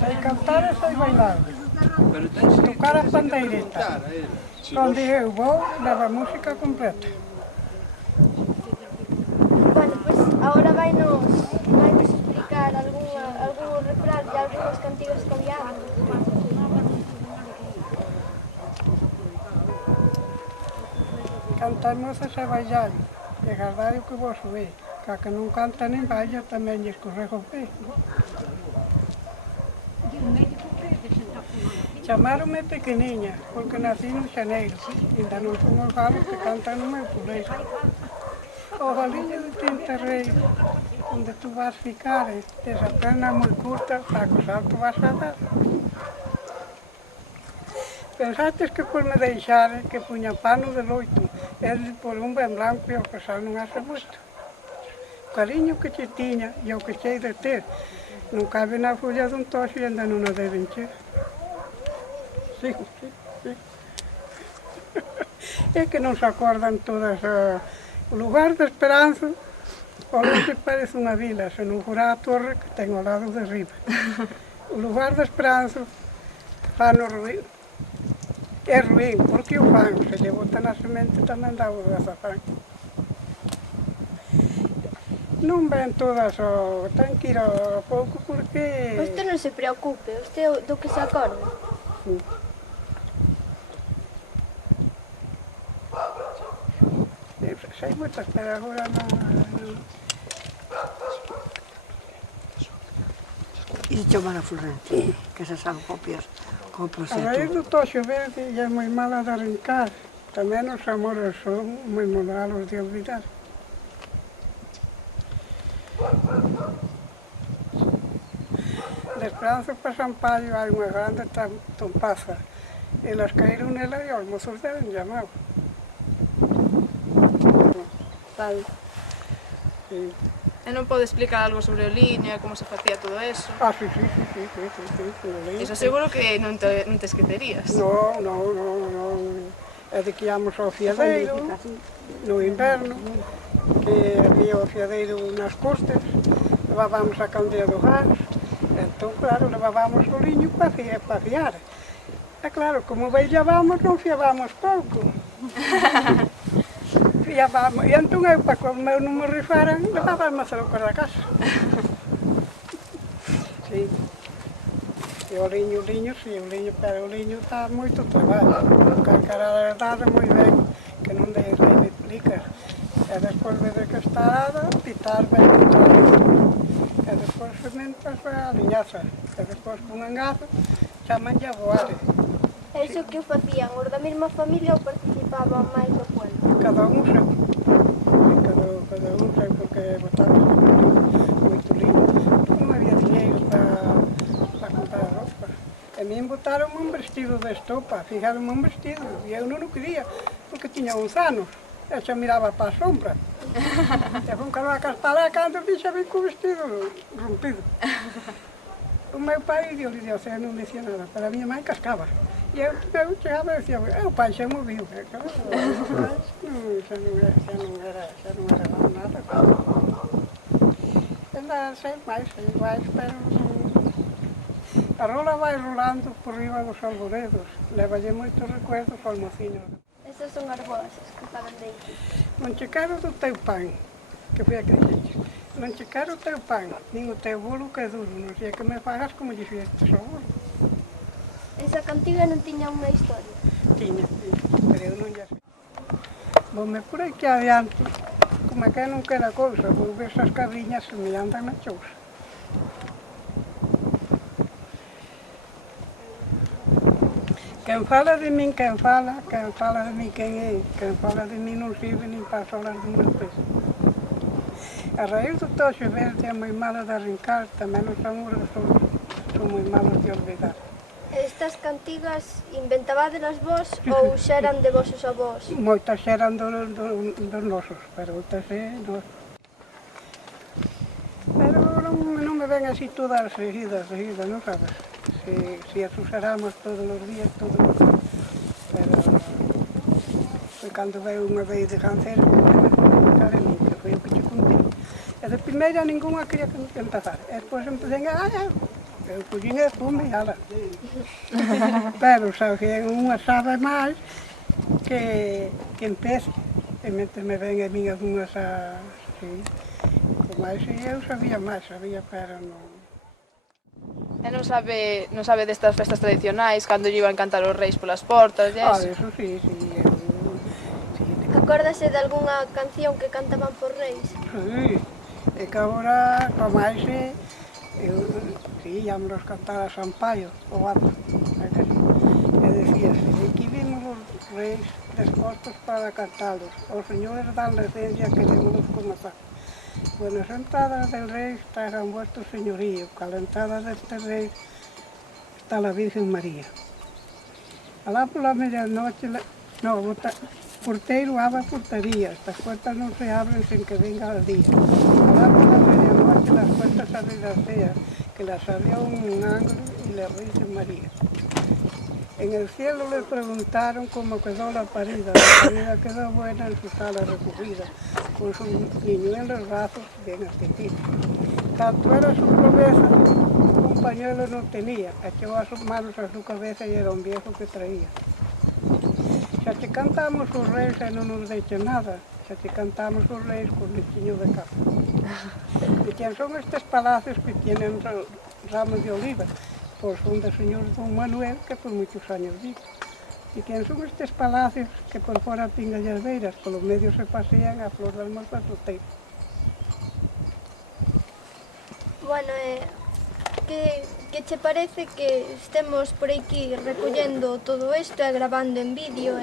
Sei cantar e sei bailar. Tocar a pandeireta. Onde eu vou, leva a música completa. Bueno, pues ahora vai-nos explicar algúns refráns e algunhas cantigas que había antes. Cantar mozas e bailar, e agardar o que vos ve. Que a que non canta nin baila tamén lle escorrega o pé. Chamaronme pequeniña, porque nací no xaneiro. Ainda non son os galos que cantan no meu puleiro. O galiño de Tinterreiro, onde tú vas ficar, tes a perna moi curta, para que o salto vas a dar. Pensates que por me deixar, que puña pano de loito, e por un ben blanco e o pesar non hace moito. O cariño que che tiña e o que chei de ter, non cabe na folla dun toxo e ainda non a deben che. Sí. É que non se acordan todas o lugar de Esperanza, o longe parece unha vila, se non fora a torre que ten ao lado de riba. O lugar de Esperanza fan o ruín. É ruín, porque o fan, se lle bota na semente tamén dá o azafán. Non ven todas, ten que ir a pouco porque... Usted non se preocupe, usted do que se acorde. Sei moitas, pero agora non... E se chama a Florencia, que se sabe copias A raíz do toxo verde é moi mala de arrincar. Tamén os amores son moi malos de olvidar. De Esperanza para San Palio hai unha grande tompaza. Elas caíron nela e os mozos deben llamar. Vale. Sí. E non pode explicar algo sobre o liño e como se facía todo eso? Ah, sí. Iso seguro que non te esquecerías. Non. É de que íamos ao fiadeiro no inverno, que había o fiadeiro nas costas, levábamos a candea do gas, entón, claro, levábamos o liño para fiar. E claro, como bailábamos, non fiábamos pouco. Fiábamos, e entón eu, para que o meu non me rifaran, levábamos a lo da casa. Sí. E o liño, pero o liño está moito traballo. Calcar a verdade moi ben, que non de replicas. E despois de que está arada, pitar ben pitar. E despois fermentas a liñaza. E despois con engazo, chaman a voare. E iso que o facían, os da mesma familia ou participaban máis do pueblo? Cada un seu. Cada un seu, porque botaban moito liño. Non había dinheiro para comprar roupa. A min botaron un vestido de estopa, fijaron un vestido, e eu non o quería, porque tiña 11 anos, e xa miraba para a sombra. E fun carón a castalá, cando vi xa vi co vestido rompido. O meu pai, Dios le Dios, non dicía nada, pero a miña mãe cascaba. E eu chegaba e dicía, o pai xa mo viu. Xa non era nada. Ainda sei máis, iguais, pero... A rola vai rolando por riba dos alboredos, levalle moitos recuerdos ao mociño. Esas son as boas, as que falan de aquí. Non che quero do teu pan, que foi a que dixeches. Non che quero o teu pan, nin o teu bolo que é duro, non sei que me fagas como lle fixestes ao bolo. Esa cantiga non tiña unha historia. Tiña, pero eu non lle sei. Voume por aquí adiante, como que non queda cousa, vou ver se as cabriñas se me andan na chousa. Quen fala de min, quen fala de min quen é, quen fala de min non sirve nin para as olas dun meu peso. A raíz do toxo verde é moi mala de arrincar, tamén os amores son moi malos de olvidar. Estas cantigas inventabádelas vos ou xa eran de vosos avós? Moitas eran dos nosos, pero outras non. Pero non me ven así todas seguidas, non sabes? Si as usáramos todos os días, pero foi cando veu unha vez de cáncer, que foi o que che contei. E de primeira ninguna quería que empezar, e despois empecé a eu collín e fume, ala. Pero xa que unha sabe máis que empece. E mentre me ven a min algunhas así, como así eu sabía máis, pero non. E non sabe destas festas tradicionais, cando lle iban cantar os reis polas portas, e eso? Eso sí, Acórdase de algunha canción que cantaban por reis? Sí, e que agora, como máis, sí, íamos cantar a San Paio, o guapo, e decíase, aquí vimos os reis dispostos para cantalos, os señores dan licencia que debemos comenzar. Buenas entradas del rey traigan vuestro señorío, calentadas de este rey está la Virgen María. Alá por la medianoche, porteiro abre portería, estas puertas no se abren sin que venga el día. Alá por la medianoche las puertas abrirán feas, que las abrió un ángel y la Virgen María. En el cielo le preguntaron cómo quedó la parida quedó buena en su sala recogida, con su niño en los brazos bien atendido. Tanto era su pobreza, un pañuelo no tenía, echó a sus manos a su cabeza y era un viejo que traía. Si te cantamos los reyes no nos deche nada, si te cantamos los reyes con el niño de casa. ¿Y quién son estos palacios que tienen ramos de oliva? Pues son del señor Don Manuel, que por muchos años vive. ¿Y quién son estos palacios que por fuera pingan hierbeiras, por los medios se pasean a flor del malpasotero? Bueno, que che parece que estemos por aquí recollendo todo isto e gravando en vídeo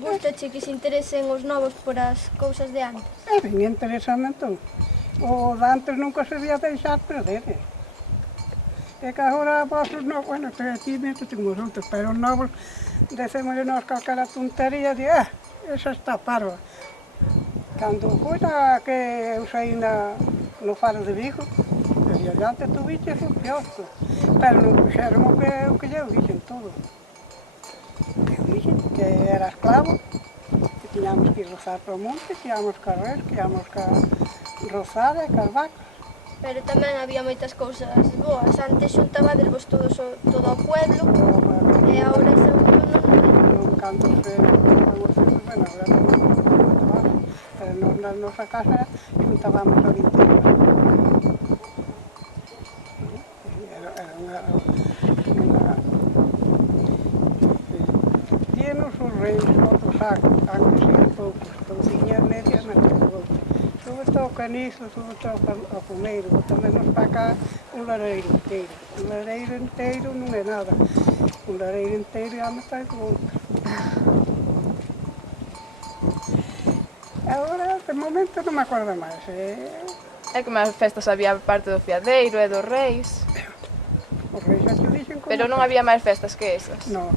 gustache que se interesen os novos por as cousas de antes? É ben interesante, entón. O de antes nunca se debía deixar perder. É que agora vos novos, bueno, aquí mesmo temos outros, pero os novos decémosle nós calquera tontería de, esa está parva. Cando coisa que eu saí no faro de Vigo, e antes tu viches o kiosco, pero non puxeron o que eu dixen todo. Eu dixen que era esclavo, que tiñamos que ir rozar para o monte, que íamos carrer, que íamos que rozar e cas vacas. Pero tamén había moitas cousas boas. Antes xuntabades todo o pueblo e agora ese mundo non hai. Cando se bueno, agora non xuntábamos, pero non na nosa casa xuntábamos a 20 euros. Era unha Díenos os reis outro saco, antes ian poucos, touciñas medias na todo. Sobre todo o canizo, sobre todo o fumeiro, tamén nos para cá un lareiro inteiro. Un lareiro inteiro non é nada. Un lareiro inteiro já me está con outro. Agora, de momento, non me acordo máis. É que máis festas había parte do fiadeiro e dos reis. Os reis xa te dixen como... Pero non había máis festas que esas. Non.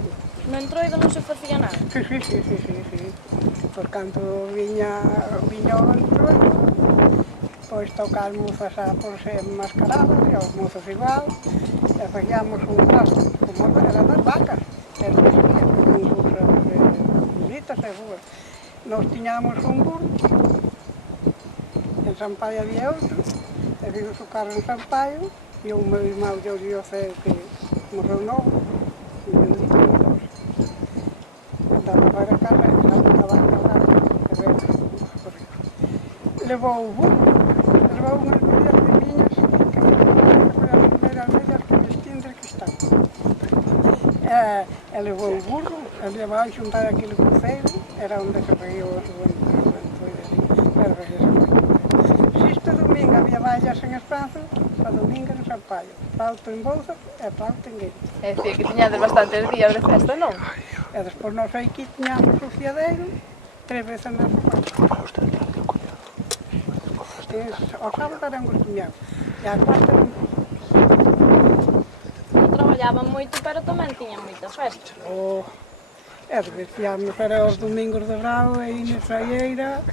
No Entroido non se facía nada? Sí. Por canto viña o Entroido, pois tocar as mozas por ser mascaradas, e os mozos igual, e facíamos un gasto, como era das vacas, era que se facía con cousas bonitas e boas. Nos tiñamos un burro, en San Paio había outro, e vimos o carro en San Paio, e o meu irmão de Orioceo que morreu novo, e me dito todos. Andaba para casa, e estaba a casar, e veio, levou o burro, levou unhas medias de viñas, que foi as primeiras medias que vestían que están. E levou o burro, e levou a xuntar aquele cruceiro, era onde se reía o Entroido, pero se este domingo había vallas en Espanzo, o domingo en San Paio, flauta en Bouza e flauta en Gueiro. É dicir, que tiñades bastantes días de festa, non? E despois nós aquí tiñamos o fiadeiro 3 veces na semana. O sábado eran os tiñados, e a cuarta non. Non traballaban moito, pero tamén tiñan moitas festas. E decíamos, era os domingos de brao e Inés Raieira,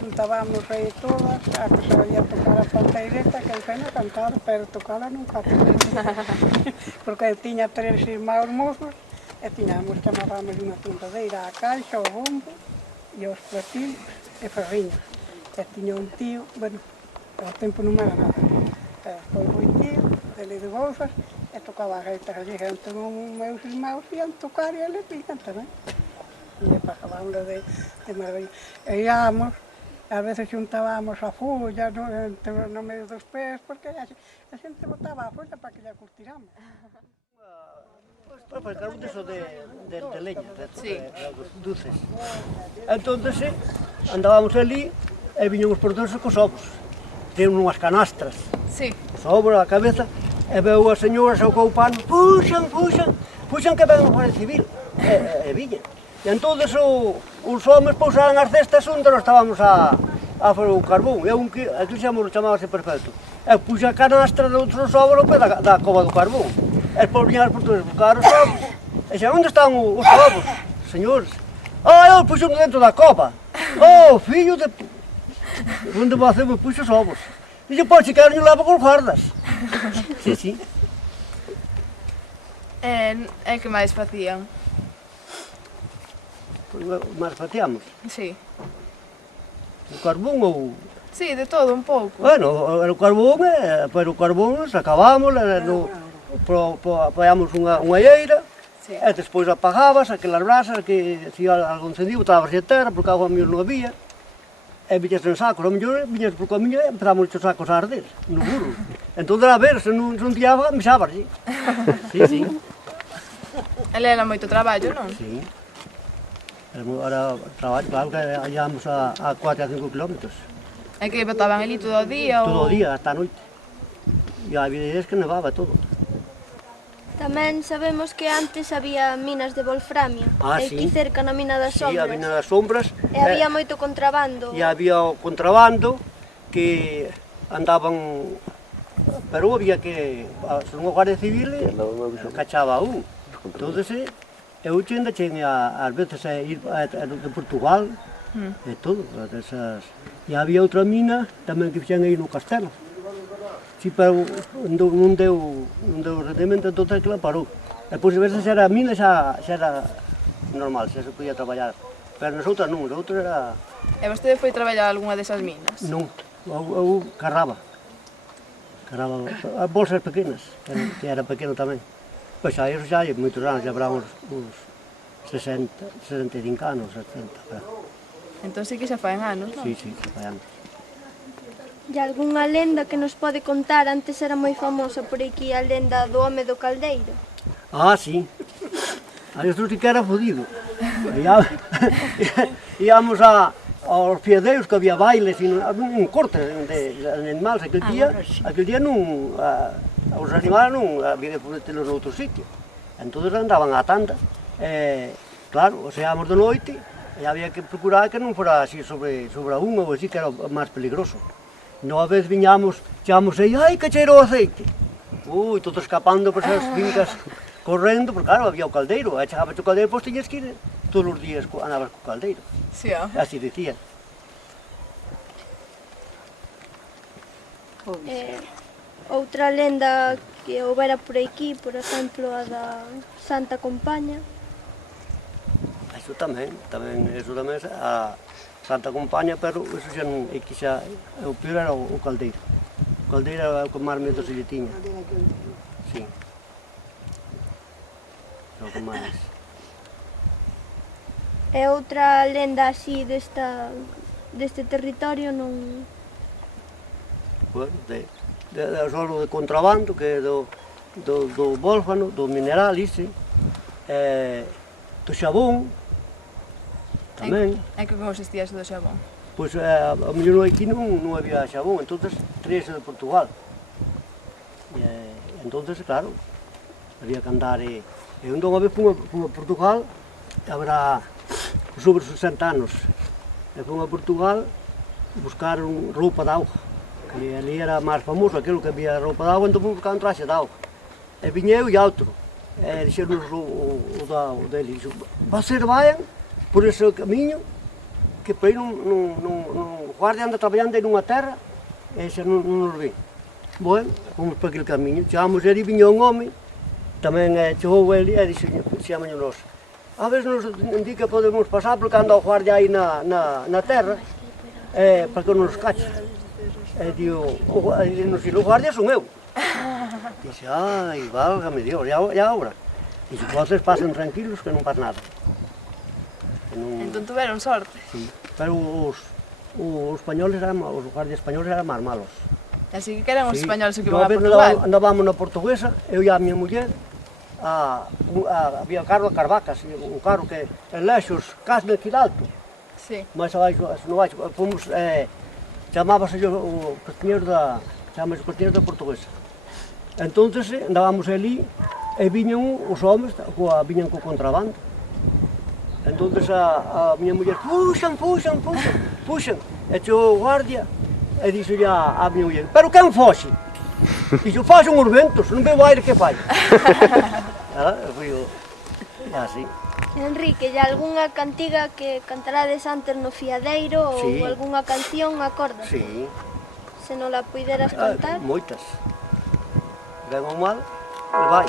juntábamos aí todas, a que sabía tocar a panteireta, que el pena cantar, pero tocala nunca. Porque eu tiña 3 irmãos mozos, e tiñamos, chamábamos unha puntadeira, a caixa, o bombo, e os platinos, e ferriños. E tiña un tío, bueno, ao tempo non era nada. Foi moi tío, dele de Bouzas, e tocaba a gaita allí, gente, meus irmãos ian tocar e eles vinham tamén. E pasaban de maravilla. E íamos, a veces xuntábamos a fulla no medio dos pés, porque a xente botaba a fulla para que lla curtiramos. Para fazer un deso de leña, de dulces. Entón, andábamos ali e viñamos por todos cos ovos. Tienen unhas canastras. Sí. Os ovos a cabeza, e veu a señora, sacou o pano, puxan que ven a Guardia Civil. E viña. E entón, os homes pousaran as cestas onde nós estábamos a fazer o carbón. E aquilo chamábase perfecto. E puxa a canastra de outros ovos ao pé da cova do carbón. E despois viñan as portuguesas buscar os ovos. E dixen, onde están os ovos, señores? Eu puxo dentro da cova. Oh, filho de... Onde você me puxa os ovos? E depois se querem, eu levo com os guardas. Sí. E que máis facían? Mas facíamos. Sí. O carbón ou... Sí, de todo un pouco. Bueno, era o carbón, pero o carbón sacábamos, apoiamos unha eira, Sí. e despois apagabas aquelas brasas que se algo encendido, botabas a terra, porque agua mellor non había, e viñas en sacos, a mellor viñas por camiño e empezamos os sacos a arder, no burro. Entón era ver, se non tiaba, mexabas, sí. Sí. Ele era moito traballo, non? Sí. Era traballo, claro que íamos a 4 a 5 kilómetros. E que botaban ali todo o día? Todo o día, hasta a noite. E había días que nevaba todo. Tamén sabemos que antes había minas de wolframio, aquí cerca na mina das sombras. Sí, a mina das sombras. E había moito contrabando. E había o contrabando que andaban, pero había que, se non o Guardia Civil, cachaba un. Entón, eu ainda cheguei ás veces a ir de Portugal, e todo. E había outra mina tamén que fixen aí no castelo. Sí, pero non deu rendimento, entón que la parou. Depois, a veces era a mina, xa era normal, xa se podía traballar. Pero nas outras non, nas outras era... E vostede foi traballar algunha desas minas? Non, eu carraba. As bolsas pequenas, que era pequeno tamén. Pois xa, eso xa hai moitos anos, xa habrá uns 65 anos, 70. Entón sí que xa faen anos, non? Sí, xa faen anos. E algunha lenda que nos pode contar? Antes era moi famosa por aquí a lenda do home do caldeiro. Sí. Isto sí que era fodido. Íamos aos fiadeus, que había bailes, un corte de animales. Aquel día non, os animales non había de podelos noutro sitio. Entón andaban a tanda. Claro, íamos de noite e había que procurar que non fora así sobre a unha ou así, que era o máis peligroso. Nova vez viñamos, chamamos aí, ai, que cheiro o aceite. Todos escapando por esas fincas, correndo, porque claro, había o caldeiro, e chegabas o caldeiro, pois tiñas que ir todos os días, andabas co caldeiro. Sí, Así dicían. Outra lenda que houbera por aquí, por exemplo, a da Santa Compaña. Eso tamén, a Santa Compaña, pero eso xa non, aquí xa, o peor era o caldeiro. O caldeiro era o que máis medo se lle tiña. Sí. O que máis. E outra lenda así deste territorio non... Bueno, solo de contrabando, que é do wolfano, do mineral, do xabón, tamén. E que consistía iso do xabón? Pois, a mellor aquí non había xabón, entón traíase de Portugal. Entón, claro, había que andar e entón, unha vez fomos a Portugal, habrá sobre 60 anos, e fomos a Portugal buscar roupa de auga, que ali era máis famoso, aquilo que había roupa de auga, entón fomos buscar un traxe de auga. E viña eu e outro, e dixeron o dele, vocês vayan por ese camiño, que por aí non guardia anda traballando aí nunha terra, e xa non nos ve. Bueno, fomos por aquele camiño, chegamos ali, viña un home, tamén chegou ele e dixemos nós, a veces nos indica que podemos pasar porque anda o guardia aí na terra, para que non nos cache. E digo, non sei, o guardia son eu. Dice, ai, válgame Dios, e agora? Dice, vocês pasen tranquilos que non pasa nada. Entón tuveron sorte. Sí, pero os españoles eran, os guardias españoles eran máis malos. Así que eran os Sí. españoles que Unha iban a vez Portugal. andábamos na Portuguesa, eu e a miña muller, había carro de Carvacas, un carro que en Lexos, casi naquele alto, Sí. máis abaixo, no baixo, fomos, chamábase o costiñeiro da Portuguesa. Entonces andábamos ali e viñan os homens, viñan co contrabando. Entonces a miña muller, puxan, e chegou o guardia e dixo a miña muller, pero quen foxe? Dixo, foxen os ventos, non veo o aire que fai. Foi así. Enrique, e algunha cantiga que cantarades antes no fiadeiro Sí. ou algunha canción, acordas? Sí, Se non la puideras cantar. moitas. Ben ou mal, vai.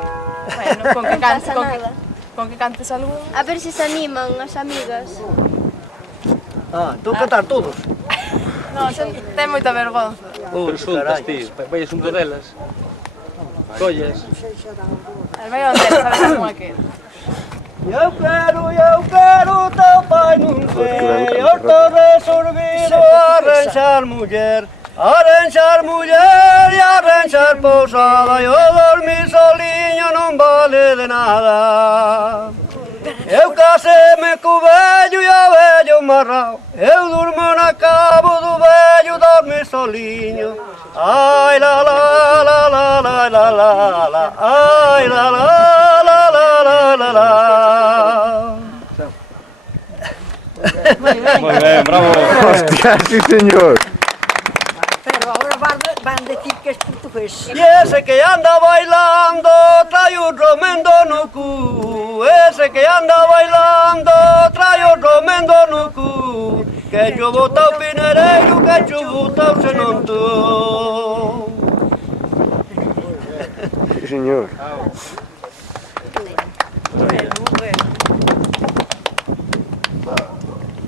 Bueno, con que Non cantes, pasa nada. con que cantes algún. A ver se se animan as amigas. Entón cantar todos. Non, ten moita vergonza. Pero xuntas, ti, vai xunto delas. Colles. As vai onde, sabes algunha que? Eu quero teu pai nun sei, eu estou resolvido a arranxar muller e arranxar pousada, e o dormir soliño non vale de nada. Eu caseme co vello e o vello marrao, eu durmo na cabo do vello, dorme soliño. Ai la la la la la la la la, ai la la la la la la la. Moi ben, bravo. Hostia, sí señor. Pero ahora van decir que es portugués. E ese que anda bailando trae un romendo no cu. Ese que anda bailando trae un romendo no cu. Que yo bota o pinereiro, que yo bota o senonto. Sí señor.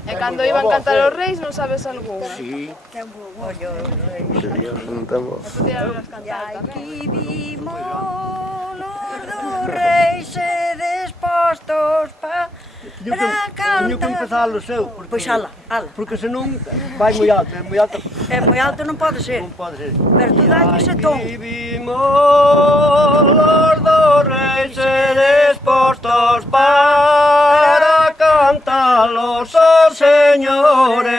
E cando iban cantar os reis, non sabes algún. Sí. Non temos. Podías cantar tamén. Aquí vimos los dos reis dispostos para Teño que empezar o seu, porque, Pois ala. porque senón vai moi alto, é moi alto, É moi alto, non pode ser. non pode ser. Pero tú dalle ese ton. Aquí vimos los dos reis dispostos para cantarlos, oh señores,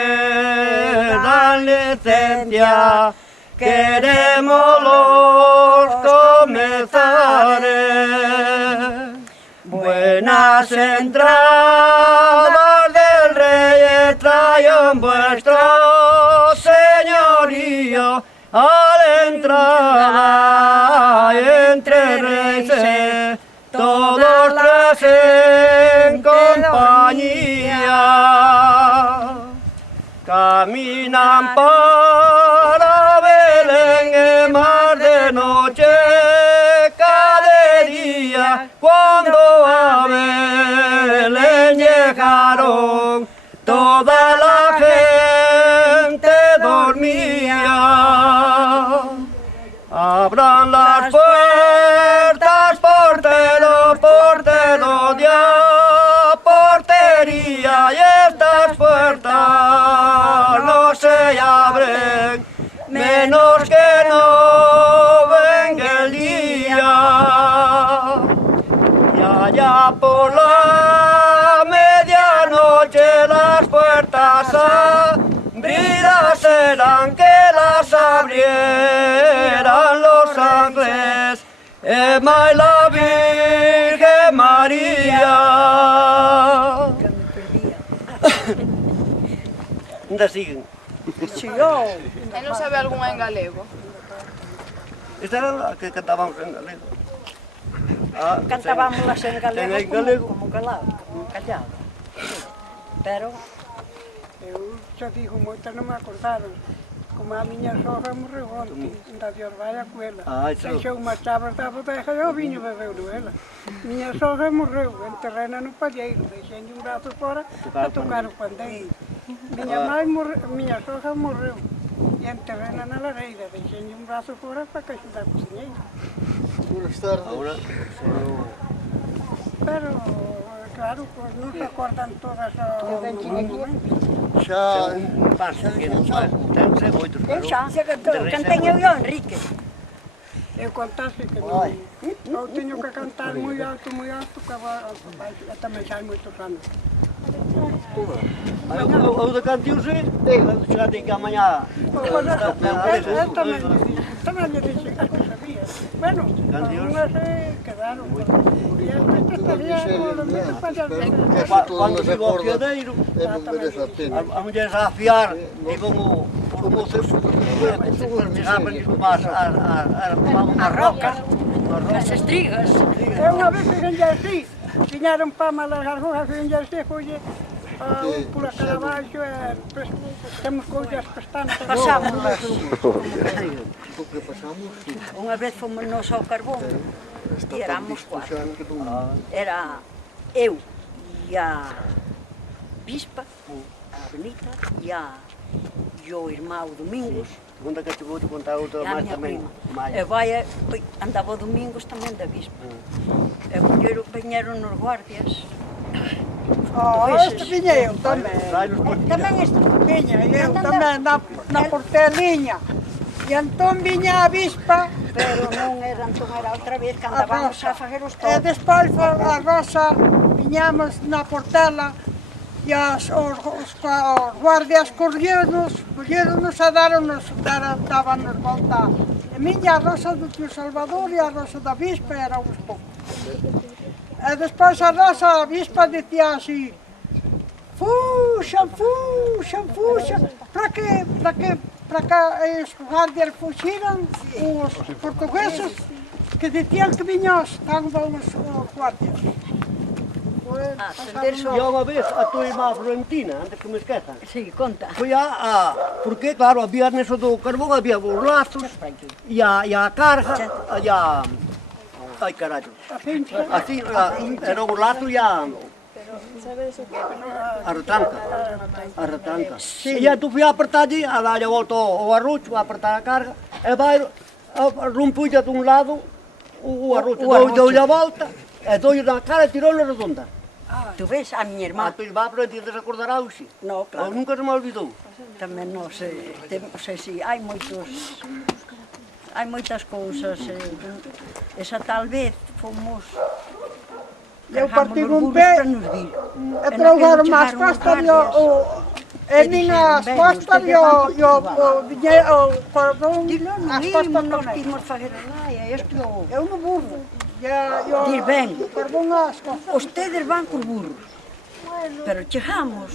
dan licencia, queremos los comenzares. Buenas entradas del rey traen vuestro señorío a la entrada entre reyes todos traen compañía. Caminan para Belén en mar de noche cada día. Cuando a Belén llegaron, toda la gente dormía. Abran las puertas, portero de portería, y estas puertas no se abren, menos que no venga el día. Y allá por la medianoche las puertas abridas serán, que las abrieran los ángeles, Emma y la Virgen María. ¿Dónde siguen? E non sabe algunha en galego. Esta era la que cantábamos en galego. Cantábamos las en en galego galego. como callado. Pero Eu xa digo moitas non me acordaron. Como a miña sogra morreu onte, da de Orvalla Cuela. Deixou unhas chavas da bodega e eu viño bebeu ela. Miña sogra morreu, enterrena no palleiro, deixei un brazo fora a tocar o pandeiro. Miña sogra morreu. e enterrena na lareira, deixei un brazo fora para que axudar o cociñeiro. Buenas tardes. Ahora, Pero, claro, pues non se acordan todas os momentos. Xa, un paso pequeno, ten que ser moitos, Eu claro. xa, cantei eu e o Enrique. Eu contaste que non, eu teño que cantar moi alto, que eu tamén xa hai moitos anos. O de cantiuse, xa di que amanhã... Eu tamén lle dixen que sabía. Bueno, algunhas quedaron. E este estaría como lo mismo para Cando vivo ao fiadeiro, non merece a pena. a mulleres a afiar, e vão os mozos, chegaban e más as rocas. As estrigas. Eu unha vez fixenlle así, viñaron para malas as hojas, fixenlle así, folle un pula cara abaixo e temos cousas pestanas. Pasámonos. O que pasamos, Unha vez fomos nos ao carbón e éramos 4. Era eu e a Bispa, a Benita e o irmão Domingos Segunda que te vou te contar outra e a máis miña tamén. prima. E vai, andaba o Domingos tamén da Bispa. E viñeron os guardias. Este viña eu tamén. Tamén este. Viña eu tamén na porteliña. E entón viña a Bispa. Pero non era, entón era outra vez que andábamos a fazer os E todos. despois a Rosa viñamos na portela e os guardias colleunos e dábanos volta. E miña a Rosa do Tio Salvador e a Rosa da Bispa era uns poucos. E despois a Rosa, a Bispa dicía así: fuxan, fuxan, fuxan, para que os guardias fuxiran os portugueses que dicían que viñan tan bons os guardias. E unha vez a tua irmá Florentina, antes que me esquezan, Sí, conta. foi porque claro, había neso do carbón, había os lazos e a carga, e a... Ai, carallo. Así, era o lazo e a retranca. A retranca. E tú fui a apertarlle, a darlle a volta ao arrocho, a apertar a carga, e vai, rompulla dun lado o arrocho, doulle a volta, e doulle na cara e tirou-le redonda. Tu ves, a miña irmá, A tua irmá, pero ti desacordará hoxe. no, claro, Nunca se me olvidou. tamén non sei, si hai moitas cousas, esa tal vez fomos, Eu cargamos partí os un burros pé para nos vir. e trouxeron as costas e nin as costas e o cordón Dilo, non as costas imos, nos tamén. imos fazer a laia, isto é o... Eu no burro. E Dir ben. o cordón as costas. Ustedes van cos burros, pero chegamos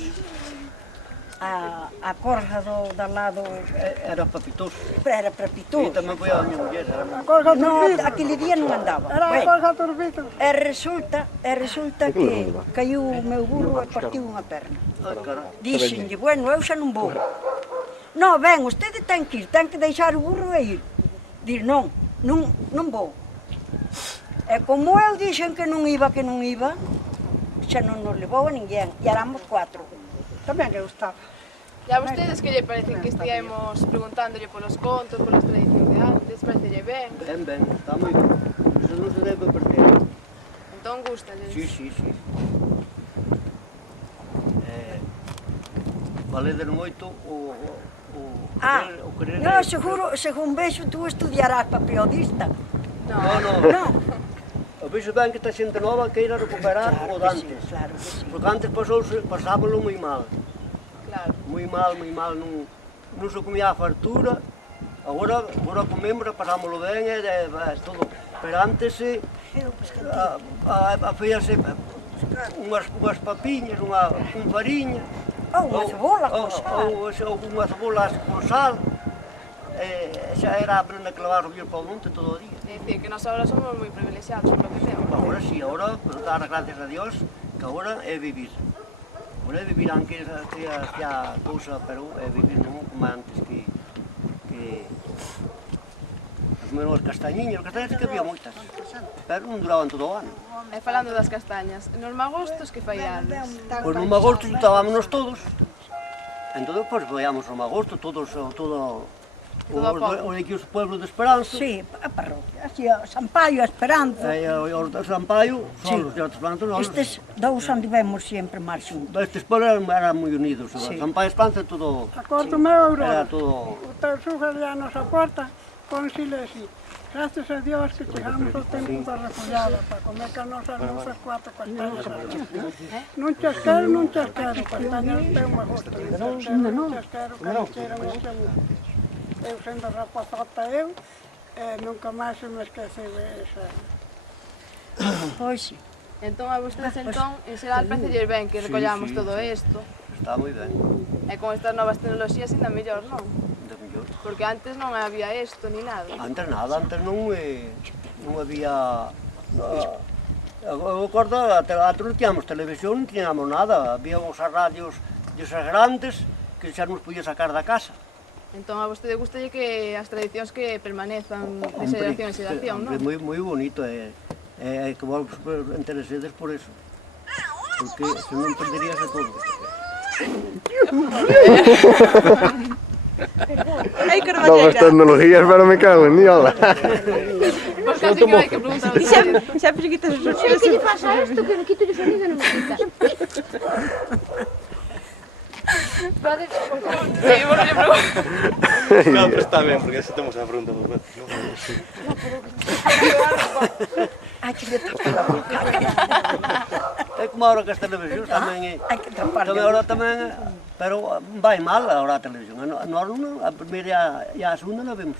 a corja do lado, Era papitoso. era para E Pitós. tamén foi a miña muller. A colga No, turbito. aquele día non andaba. Era a Bueno, colga turbito. e resulta que caiu o meu burro e partiu unha perna. Ai, carai. Dixenlle, bueno, eu xa non vou. No, ben, usted ten que ir, ten que deixar o burro e ir. Dir, non vou. E como eu dixen que non iba, xa non nos levou a ninguén. E éramos 4. Tamén eu estaba. E a vostedes que lle parece que estivemos preguntándolle polos contos, polas tradicións de antes, parecelle ben? Ben, está moi ben. Eso non se debe perder. Entón gústalles. Sí. Valeder moito o querer... No, seguro, según vexo, tú estudiarás para periodista. No. Non. Eu vexo ben que esta xente nova queira recuperar o de antes. Claro que sí. Porque antes pasámoslo moi mal. Claro. Moi mal, non se comía a fartura. Agora comemos, pasámoslo ben e todo. Pero antes fíase unhas papiñas, un fariña. Unha cebola con sal. Ou unha cebola con sal. Xa era a prenda que levaba o para o monte todo o día. É dicir, que nós agora somos moi privilexiados por lo que temos. Agora sí, agora, dar as gracias a Dios, que agora é vivir. Agora é vivir, aunque xa cousa, pero é vivir non como antes que as menos castañiñas que había moitas, pero non duraban todo o ano. E falando das castañas, nos magostos que faiades? Pois non me agosto, juntábamos todos, Entón, pois, veíamos o agosto, todo o aquí os pueblos de Esperanza. Sí, a parroquia, así, a San Paio, a Esperanza. Os de San Paio, solos, e outros plantos solos. Estes dous andivemos sempre máis xuntos. Estes pueblos eran moi unidos. Sí. San Paio e Esperanza, todo... A corto meu, Era Aurora, todo... o teu sugar a nosa porta, con silesio. Gracias a Dios que chegamos ao tempo da refugiada para comer con nosas nosas 4 castañas. Non chasquero, castañas de unha gosta. Non chasquero, carichero, non chamo. Eu sendo rapazota nunca máis se me esqueceu esa. Pois sí. Entón, a vostedes, entón, en xeral, parecelles ben que recollamos todo isto. Está moi ben. E con estas novas tecnoloxías ainda mellor, non? De mellor. Porque antes non había isto ni nada. Antes nada, antes non había... Eu acordo, antes non tiñamos televisión, non tiñamos nada. Había os radios desas grandes que xa nos podía sacar da casa. Entón, a vostede gustalle que as tradicións que permanezan de xeración en xeración, non? Moi bonito, que vos interesedes por eso. Porque se non perderíase todo. Novas tecnologías, pero me cago en diola. Pois casi que hai que preguntar a vostede. Sempre se quitas os Pero que lle pasa a isto, que no quito de sonido non me quita. Podes contar. Sí, bueno, lle pregunto. No, pero está ben, porque así temos a pregunta por vez. Hai que tapar a boca. É como agora que as televisións tamén... Hai que tapar Tamén agora tamén... Pero vai mal agora a televisión. Nós a primeira e a segunda non vemos.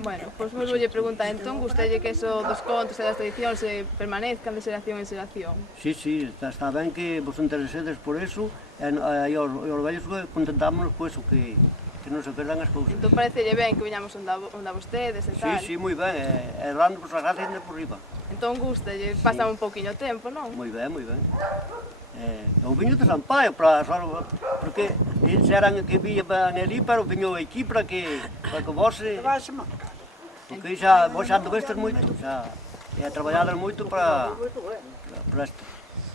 Bueno, pois vos voulle preguntar, entón, gustalle que eso dos contos e das tradicións se permanezcan de xeración en xeración? Sí, está ben que vos interesedes por eso e os vellos contentámonos por eso, que non se perdan as cousas. Entón parecelle ben que viñamos onde a vostedes e tal? Sí, moi ben, e dando as gracias de por riba. Entón gustalle, pasa un pouquiño tempo, non? Moi ben. Eu viño de San Paio, porque se eran que viñan ali, pero viño aquí para que vos... Porque xa, vos xa anduvestes moito, xa, e traballadas moito para isto.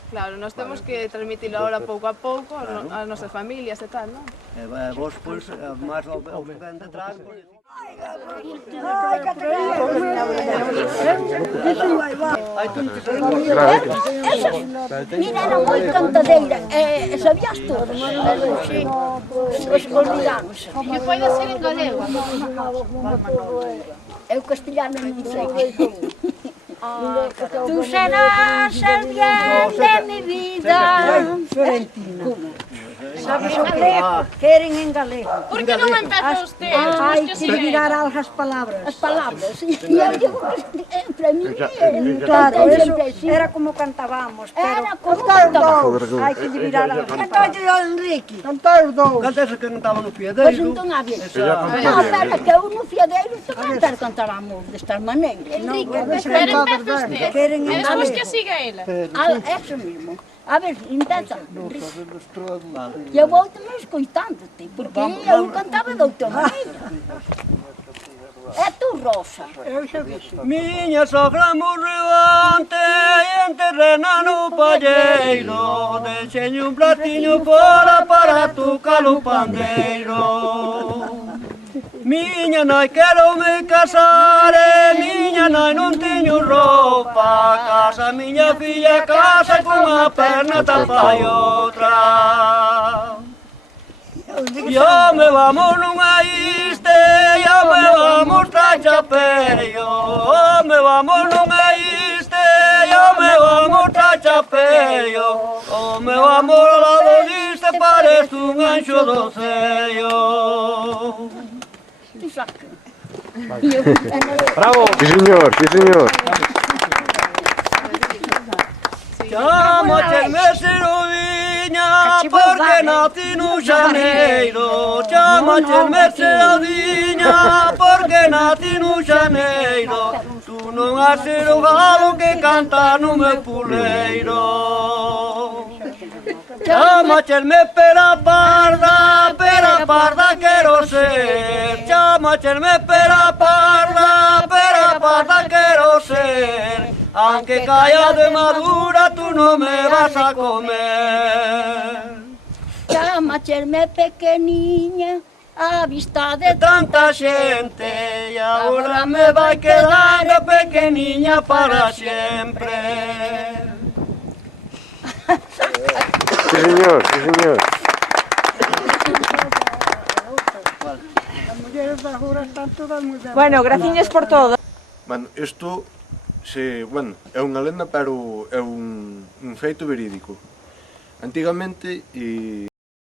Claro, nós temos que transmitirlo ahora pouco a pouco ás nosas familias e tal, non? E vos, pois, máis o que ven detrás, pois... Ai, que te Mira, era moi cantadeira, sabías todo, sí, olvidamos. Que foi de ser en galego. Eu castellano non sei. Tú serás el bien de mi vida. Florentina. Sabes o que queren en galego? Por que non empeza usted? Hai que virar algas palabras. As palabras, e eu digo para mí, Claro, eso era como cantábamos, pero era como cantábamos. hai que virar algas palabras. Enrique. Cantar os dous. Canta esa que cantaba no Pois Piadeiro. entón a ver. Esa... Non, espera, que eu no fiadeiro cantáramos destas maneiras. Enrique, pero empeza usted. Queren E en despois galego. que siga ela. Eso mismo. A ver, intenta. E eu vou também escoitando-te, porque eu cantaba de outra maneira. É tu, Rosa. Eu xa dixo. Miña sogra morreu ante e enterrena no palleiro. Deixeñe un platiño fora para tocar o pandeiro. Miña nai quero me casar e miña nai non teño roupa. Casa miña filla casa con a perna tapa e outra. Yo me vamos nunha iste, yo me vamos tra chaperio. Me vamos nunha iste, yo me vamos tra chaperio. Me vamos ao lado diste, parece un anxo do cello. Bravo! Sí, señor, sí, señor. Chámache Mercerodinha porque nací no xaneiro. Chámache Mercerodinha porque nací no xaneiro. Tú non has ser o galo que canta no meu puleiro. Chámache pera parda quero ser. Chámache pera parda quero ser. Aunque caia de madura, tú no me vas a comer. facerme pequeniña a vista de Tanta xente e agora me vai quedar pequeniña para sempre. Sí, señor, sí, señor. As mulleres da Jura están todas moi ben. Bueno, graciñas por todo. Bueno, isto é unha lenda, pero é un feito verídico. Antigamente,